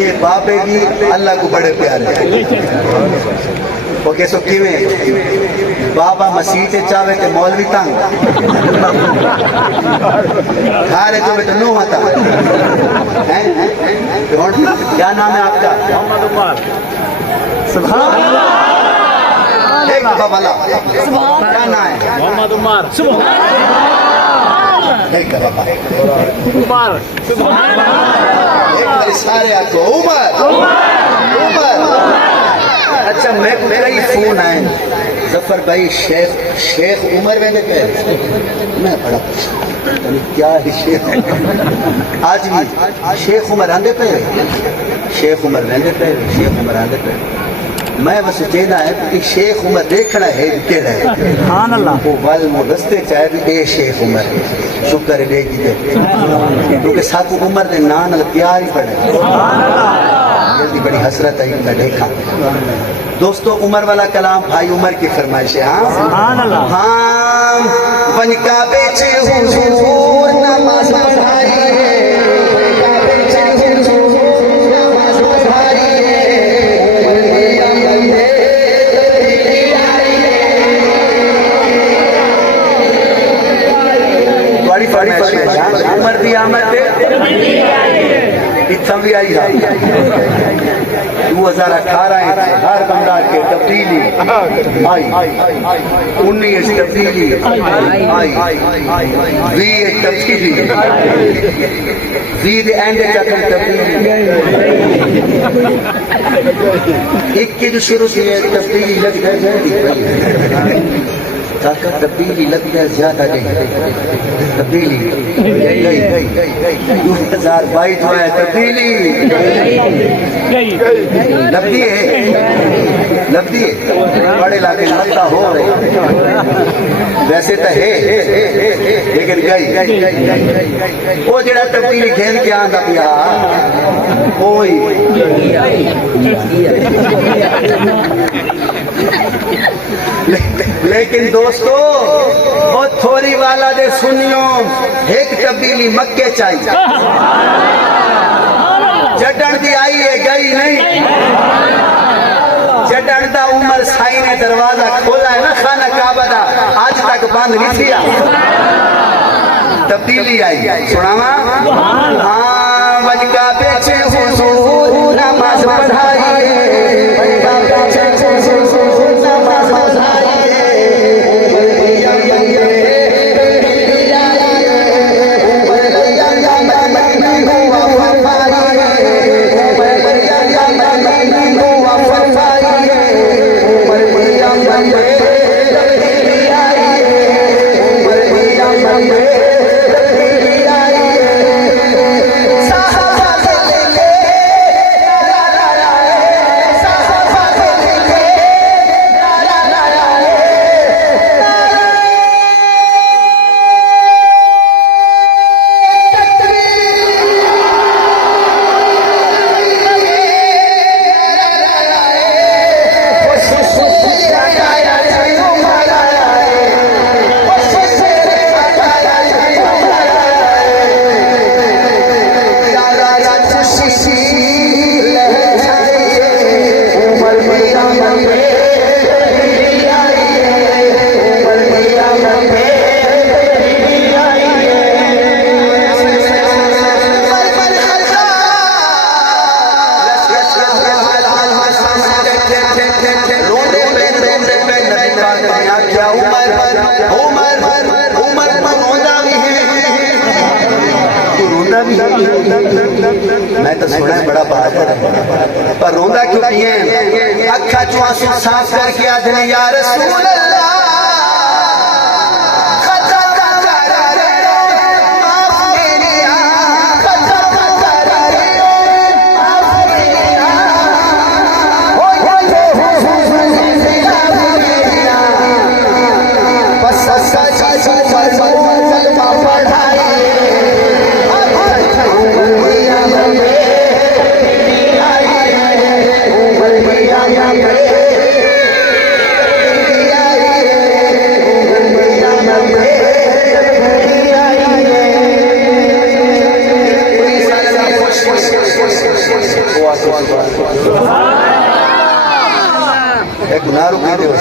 ये बाबे की अल्लाह को बड़े प्यारे ओके सो किवें बाबा मसीह ते चावे ते मौलवी तंग खारे जो बेटा नो मता हैं क्या नाम है आपका? मोहम्मद उमर। सुभान अल्लाह। एक बाबा क्या नाम है? मोहम्मद उमर। सुभान एक बाबा उमर। सुभान एक बार सारे आपको उमर उमर। अच्छा मैं कई फोन आए जफर भाई शेख उमर में देखे मैं बड़ा क्या है शेख आज भी शेख उमर आंदे पे शेख उमर रहंदे पे शेख उमर आंदे पे मैं बस कहना है कि शेख उमर देखना है केड़ा है सुभान अल्लाह वो वाल मो रस्ते चाहे भी ए शेख उमर शुक्र है देगी दे क्योंकि साकू उमर ने नान प्यार ही पड़े जल्दी बड़ी हसरत है मैं देखा दोस्तों उमर वाला कलाम भाई उमर की फरमाइश है हाँ बन काबे चे हुजूर नमाज पढ़ाई उमर दी आमद इतना भी आई 2018 हर बंदा के तब्दीली आई 19 तब्दीली आई 20 तब्दीली 20 एंड तब्दीली 21 शुरू से तब्दीली लग गई काका तब्दीली लग गया ज्यादा गई तब्दीली 2022 जो है तब्दीली लगती है बड़े इलाके लगता हो वैसे तो है लेकिन गई वो जरा तब्दीली खेल के आंदा पिया कोई लेकिन दोस्तों बहुत थोड़ी वाला दे सुनियो एक तब्दीली मक्के चाहिए जडन दी आई है गई नहीं जडन दा उमर साई ने दरवाजा खोला है ना खाना काबा दा आज तक बंद नहीं थिया तब्दीली आई सुनावा हाँ वजका बेचे हुजूर नमाज पढ़ाई मैं तो सुना है बड़ा बहादुर पर रोंदा क्यों है अखा चो आंसू साफ करके आदने या रसूल अल्लाह एक नारू कहते हो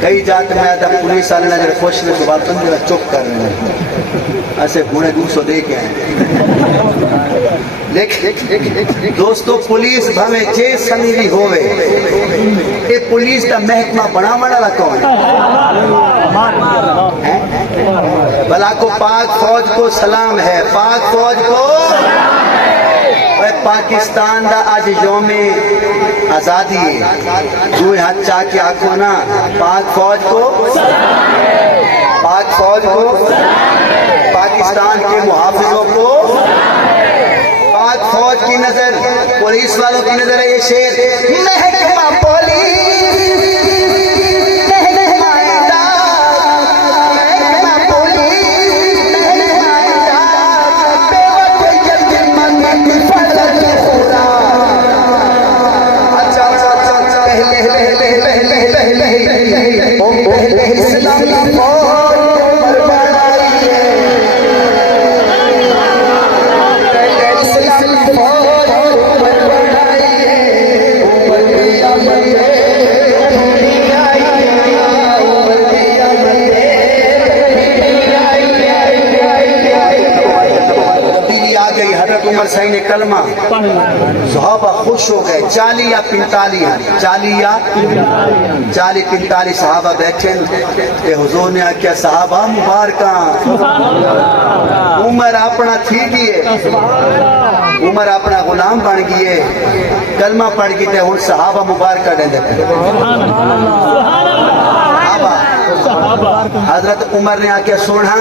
कई जात में आता पुलिस वाले ना जरा खुश में सुबह बंदे चुप कर रहे हैं ऐसे घूणे 200 दे के आए दोस्तों पुलिस भवे जे समीरी होवे ये पुलिस का महकमा बनाने वाला कौन है? भला को पाक फौज को सलाम है पाक फौज को पाकिस्तान का आज योमे आजादी है तू हाथ चाह के आखो ना पाक फौज को पाकिस्तान के मुहाफिजों को पाक फौज की नजर पुलिस वालों की नजर है ये शेर महकमा पुलिस उमर सही ने कलमा सहाबा खुश हो गए 40 या 45 सहाबा बैठे ते हुजूर ने आख्या सहाबा मुबारका उमर अपना थी गई उमर अपना गुलाम बन गई कलमा पढ़ गई ते हुन सहाबा मुबारका देंदे हजरत उमर ने आख्या सोना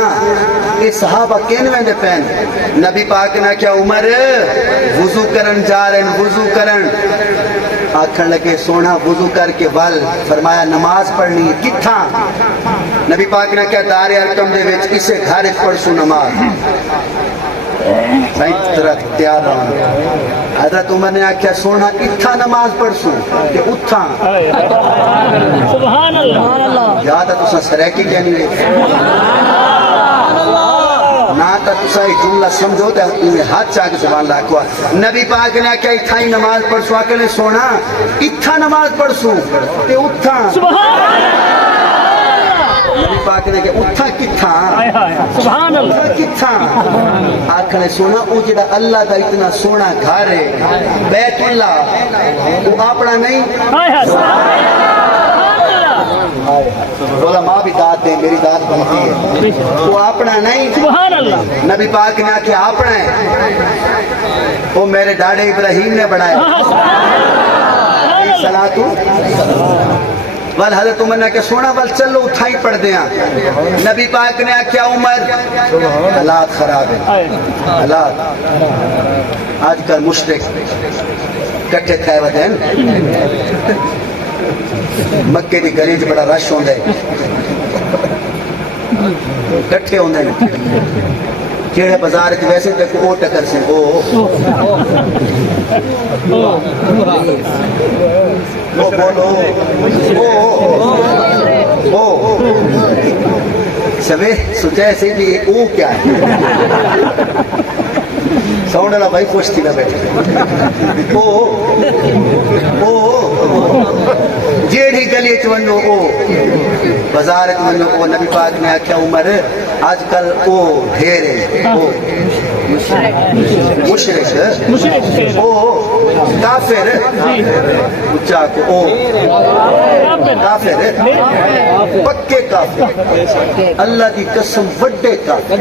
ये सहाबा केन वेंदे पैन नबी पाक ने आख्या उमर वुजू करन जा रहे वुजू करन आखन लगे सोना वुजू करके बल फरमाया नमाज पढ़नी किथा नबी पाक ने आख्या दारे अरकम दे विच इसे घर पढ़सू नमाज हजरत उमर ने आख्या सोना इथा नमाज पढ़सू ते उथा सुभान अल्लाह याद है तुसा सरैकी कहनी है ना तो तुसा एक जुमला समझो तो हाथ चाक जुबान लाखवा नबी पाक ने आख्या इथा ही नमाज पढ़सू आके सोना इथा नमाज पढ़सू ते उथा नबी पाक ने उठा किथा सुभान अल्लाह किथा आखने सोना ओ जेड़ा अल्लाह दा इतना सोना घर है बैतुल्लाह वो अपना नहीं बोला माँ भी दात दे मेरी दात बनती है वो अपना नहीं सुभान अल्लाह नबी पाक ने आख्या अपना है वो मेरे डाडे इब्राहिम ने बनाया सलातु वल हजरत उमर ने आख्या सोना वल चलो उठा ही पढ़ दिया नबी पाक ने आख्या उमर हालात खराब है हालात आजकल मुशरिक कट्ठे खाए वदे हैं मक्के की गली च बड़ा रश होंदा है कट्ठे होंदे ने केड़े बाजार च वैसे तक ओ टकर से ओ बोलो ओ सवे सोचा से भी ओ क्या है साउंड वाला भाई खुश थी ना बैठे ओ जेड़ी गली च वनो ओ बाजार च वनो ओ नबी पाक ने आख्या उमर आजकल ओ ढेर है ओ मुशरिक ओ काफिर उच्चा को ओ काफिर पक्के काफिर अल्लाह की कसम बड़े काफिर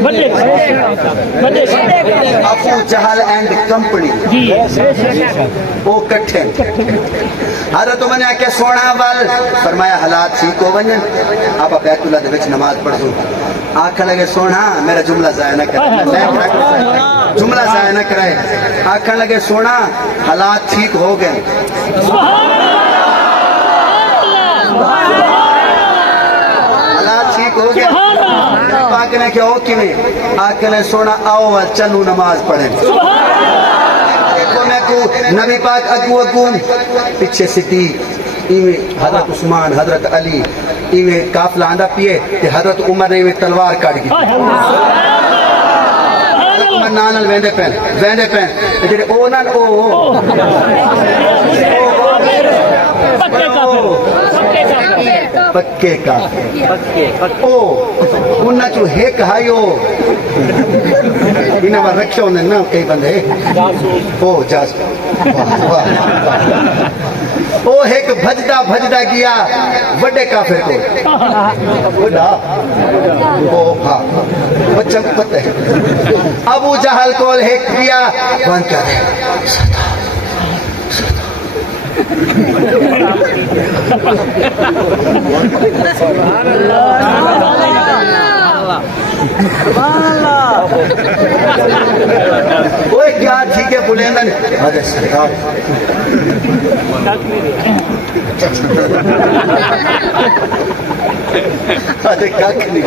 अबू जहल एंड कंपनी वो कट्ठे हजरत उमर ने आख्या सोना वाल फरमाया हालात ठीक हो वजन आप बैतुल्लाह दे विच नमाज पढ़ दो आख लगे सोना मेरा जुमला जाया न करे जुमला जाया न करे आख लगे सोना हालात ठीक हो गए हालात ठीक हो गए पाक ने क्या हो कि आख ने सोना आओ चलू नमाज पढ़े नबी पाक अगू अगू पीछे सिद्दीक इवें हजरत उस्मान हजरत अली इवें काफला आंदा पिए ते हजरत उमर ने इवें तलवार काट दी उमर नाल वेंदे पेन जेडे ओ नाल ओ पक्के काफिर पक्के का ओ उन्ना चो हेक हायो इना वा रखियो ने ना कई बंदे ओ जास ओ हेक भजदा भजदा गया वड्डे काफिर को वड्डा ओ हां बच्चा को पता है अबू जहल को हेक किया बंद कर ओए क्या ठीक है बुलेंदन अरे सरकार अरे कख नहीं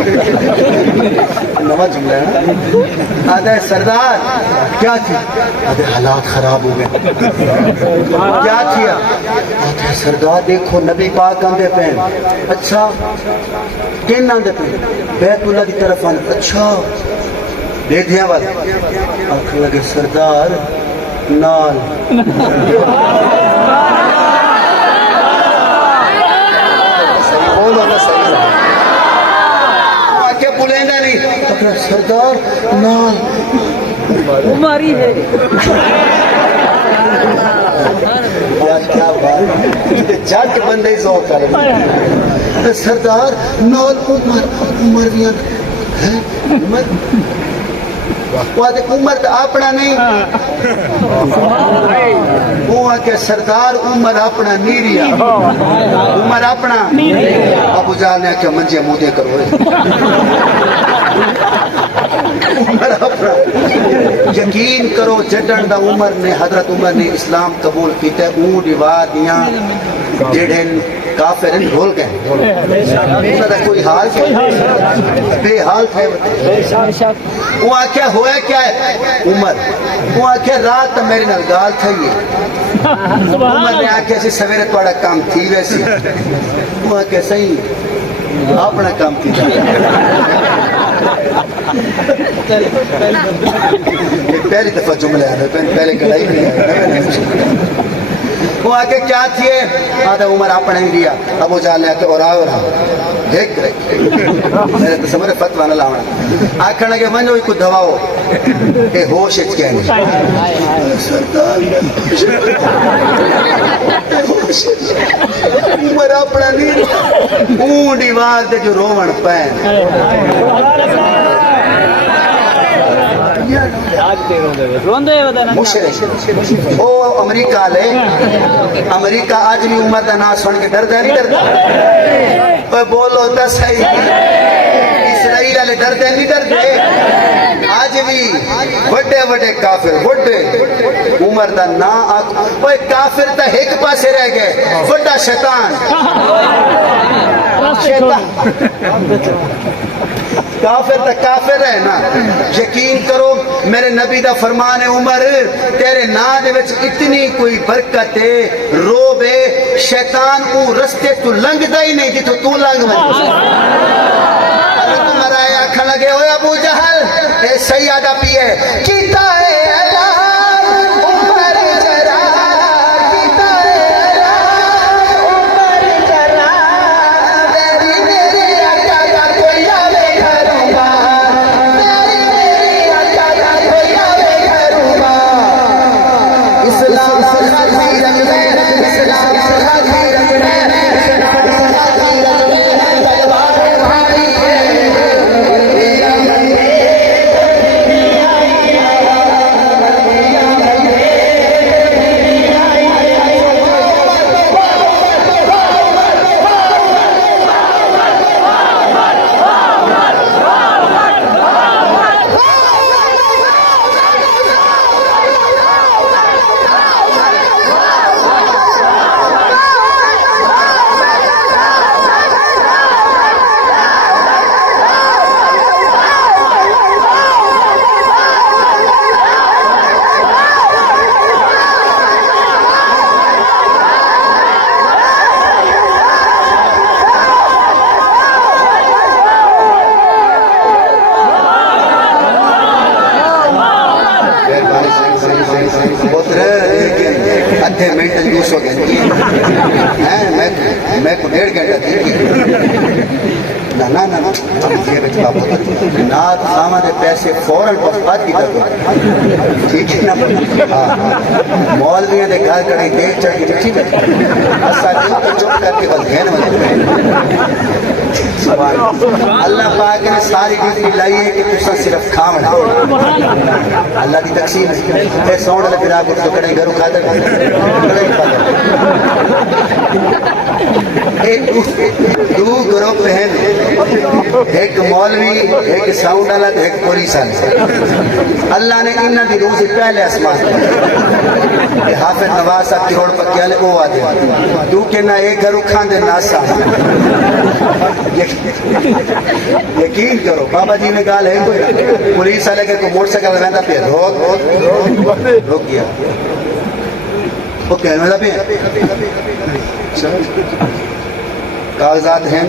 नवा जुमला है अरे सरदार क्या किया अरे हालात खराब हो गए क्या किया अरे सरदार देखो नबी पाक आंदे पे अच्छा किन आंदे पे बैतुल्लाह की तरफ आंदे अच्छा दे दिया बात आख लगे सरदार नाल बोलो ना सही आके बुलेंदा नहीं अपना सरदार नाल उमारी है यार क्या बात जट बंदे जोर कर सरदार नाल उमर दिया है उमर उमर तो अपना नहीं वो आके सरदार उमर अपना नहीं रिया उमर अपना अबू जान ने आके मंजे मुदे करो उमर अपना यकीन करो जडन दा उमर ने हजरत उमर ने इस्लाम कबूल किया ऊंट दिया जेड़े काफिर ढोल गए उनका कोई हाल बेहाल थे वो आख्या होया क्या है उमर वो आख्या रात मेरे नाल गाल थी उमर ने आख्या सी सवेरे थोड़ा काम थी वैसी वो आख्या सही अपना काम थी पहली दफा जुमले आ रहे पहले कढ़ाई नहीं वो आके क्या थे आधा उमर आपने ही दिया अब वो जाने आके और आओ देख मेरे तो समझ फतवा न लावना आखण लगे वञो कुछ दवाओ ए होश क्या उमर अपना नहीं ऊंडी वार दे जो रोवण पैन ओ अमेरिका ले अमेरिका आज भी उमर का नाम सुन के डरदा नहीं डरदा बोलो तो सही इसराइल वाले डरते नहीं डरते आज भी बड़े बड़े काफिर बड़े उमर का ना काफिर तो एक पासे रह गए बड़ा शैतान काफिर तो काफिर है ना यकीन करो मेरे नबी का फरमान है उमर तेरे नाम दे विच इतनी कोई बरकत है रोबे शैतान ऊ रस्ते तू लंघदा ही नहीं जिथों तू लंघ उमर आया आखन लगे ओए अबू जहल ए सैयदा पिए कीता है अद्धे मिनट जूस हो गए ना ना ना ना ये बचवा ना सामा दे पैसे फौरन बात की तक ठीक है ना हां मौलवियों दे घर कड़ी देख चढ़ी ठीक है असा चुप करके बस ध्यान में अल्लाह पाक ने सारी ड्यूटी लाई है कि तुसा सिर्फ खावना अल्लाह की तकसीम है सौंड ले फिरा को तो कड़े घर खाता दो ग्रुप हैं एक मौलवी एक साउंड वाला एक पुलिस वाला अल्लाह ने इन्ना दी रूह से पहले आसमान हाफिज नवाज साहब करोड़ पक्के वाले वो आदे तू के ना एक घर खांदे नासा यकीन करो बाबा जी ने गाल है कोई पुलिस वाले के को मोटरसाइकिल रहता पे रोक गया वो कहने वाला पे कागजात हैं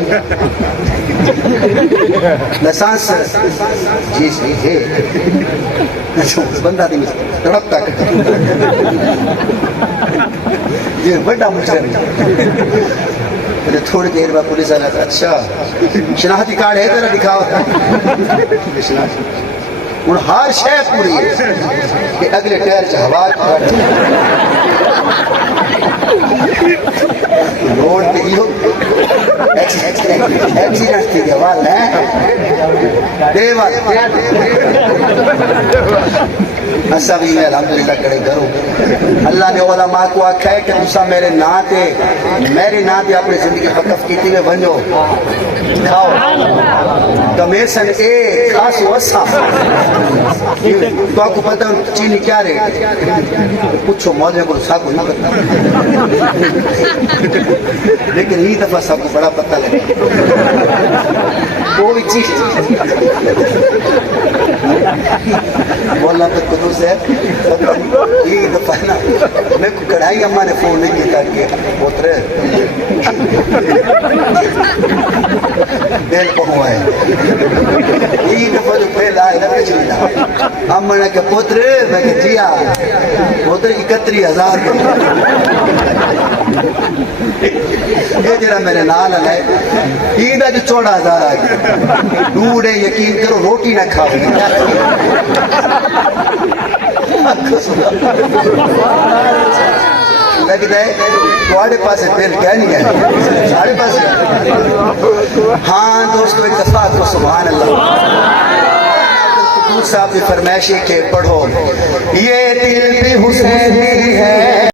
लाइसेंस जी सही है बंदा दी तड़प तक ये बड़ा मुश्किल है थोड़ी देर बाद पुलिस वाला अच्छा शनाख्ती कार्ड है तेरा दिखाओ हूँ हर शय पूरी है कि अगले टायर च हवा रोड पे यो एक्सीडेंट थी वाल है देवाल असा भी मैं अल्हम्दुलिल्लाह करे करूं अल्लाह ने उलमा को आख्या है कि तुसा मेरे नाम ते अपनी जिंदगी वक्फ कीती वे वंजो खाओ कमेसन ए खास वसा तो आपको पता है चीनी क्या रेट पूछो मौजे को साको नहीं पता लेकिन ये दफा सबको बड़ा पता लगा वो भी चीज बोलना तो कुदूस है ये दफा ना मैं को कढ़ाई अम्मा ने फोन नहीं किया कि पुत्र दिल को हुआ है ये दफा जो पहला है ना पिछली अम्मा ने कहा पुत्र मैं कहा जिया पुत्र 31,000 ये जरा मेरे नाल है ईद जो 14,000 आ गया डूडे यकीन करो रोटी ना खाओ लगता है तुम्हारे पास बिल क्या नहीं है साढ़े पास हाँ दोस्तों एक दफा को सुभान अल्लाह साहब की फरमाइश के पढ़ो ये दिल भी हुसैनी है